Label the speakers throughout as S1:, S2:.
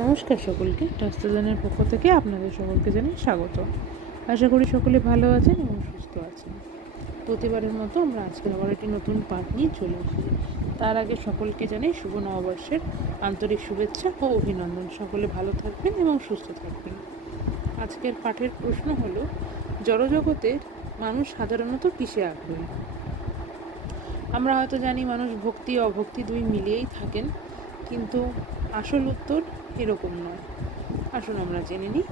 S1: নমস্কার সকলকে টাস্তাদানের পক্ষ থেকে আপনাদের সকলকে জানাই স্বাগত। আশা করি সকলে ভালো আছেন এবং সুস্থ আছেন। প্রতিবারের মতো আমরা আজকে আবার একটি নতুন পাঠ নিয়ে চলে এসেছি তার আগে সকলকে জানাই শুভ নববর্ষের আন্তরিক শুভেচ্ছা ও অভিনন্দন। সকলে ভালো থাকবেন এবং সুস্থ থাকবেন। আজকের পাঠের প্রশ্ন হল, জড়জগতের মানুষ সাধারণত কিসে আগ্রহী? আমরা হয়তো জানি মানুষ ভক্তি অভক্তি দুই মিলিয়েই থাকেন। কিন্তু আসল উত্তর এরকম নয়। আসুন আমরা জেনে নিই।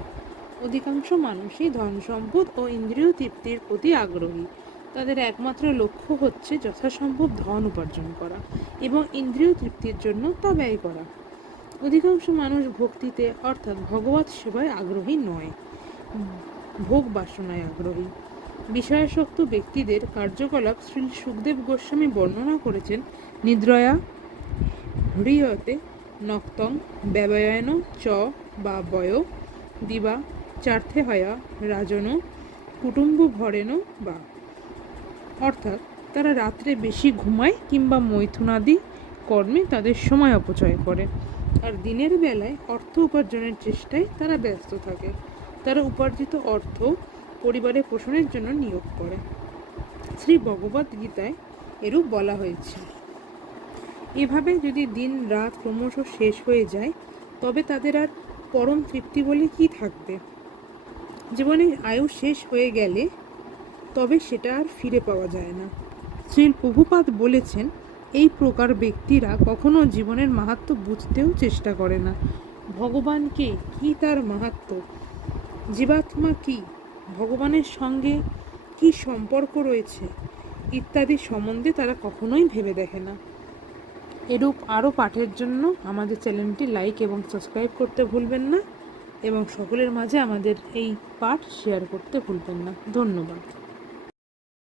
S1: অধিকাংশ মানুষই ধন সম্পদ ও ইন্দ্রিয় তৃপ্তির প্রতি আগ্রহী। তাদের একমাত্র লক্ষ্য হচ্ছে যথাসম্ভব ধন উপার্জন করা এবং ইন্দ্রিয় তৃপ্তির জন্য তা ব্যয় করা। অধিকাংশ মানুষ ভক্তিতে অর্থাৎ ভগবত সেবায় আগ্রহী নয়, ভোগ বাসনায় আগ্রহী। বিষয়াসক্ত ব্যক্তিদের কার্যকলাপ শ্রী সুখদেব গোস্বামী বর্ণনা করেছেন, নিদ্রয়া হ্রিয়তে নক্তং ব্যবয়ায়ন চ বা বয় দিবা চার্থে হয়া রাজন কুটুম্ব ভরেন বা। অর্থাৎ তারা রাত্রে বেশি ঘুমায় কিংবা মৈথুনাদি কর্মে তাদের সময় অপচয় করে। আর দিনের বেলায় অর্থ উপার্জনের চেষ্টায় তারা ব্যস্ত থাকে। তারা উপার্জিত অর্থ পরিবারের পোষণের জন্য নিয়োগ করে। শ্রী ভগবদ্গীতায় এরূপ বলা হয়েছে। এভাবে যদি দিন রাত ক্রমশ শেষ হয়ে যায়, তবে তাদের আর পরম তৃপ্তি বলে কি থাকবে? জীবনে আয়ু শেষ হয়ে গেলে তবে সেটা আর ফিরে পাওয়া যায় না। শ্রী প্রভুপাত বলেছেন, এই প্রকার ব্যক্তিরা কখনো জীবনের মাহাত্ম বুঝতেও চেষ্টা করে না। ভগবানকে কি তার মাহাত্ম? জীবাত্মা কি? ভগবানের সঙ্গে কি সম্পর্ক রয়েছে? ইত্যাদি সম্বন্ধে তারা কখনোই ভেবে দেখে না। এরূপ আরও পাঠের জন্য আমাদের চ্যানেলটি লাইক এবং সাবস্ক্রাইব করতে ভুলবেন না এবং সকলের মাঝে আমাদের এই পাঠ শেয়ার করতে ভুলবেন না। ধন্যবাদ।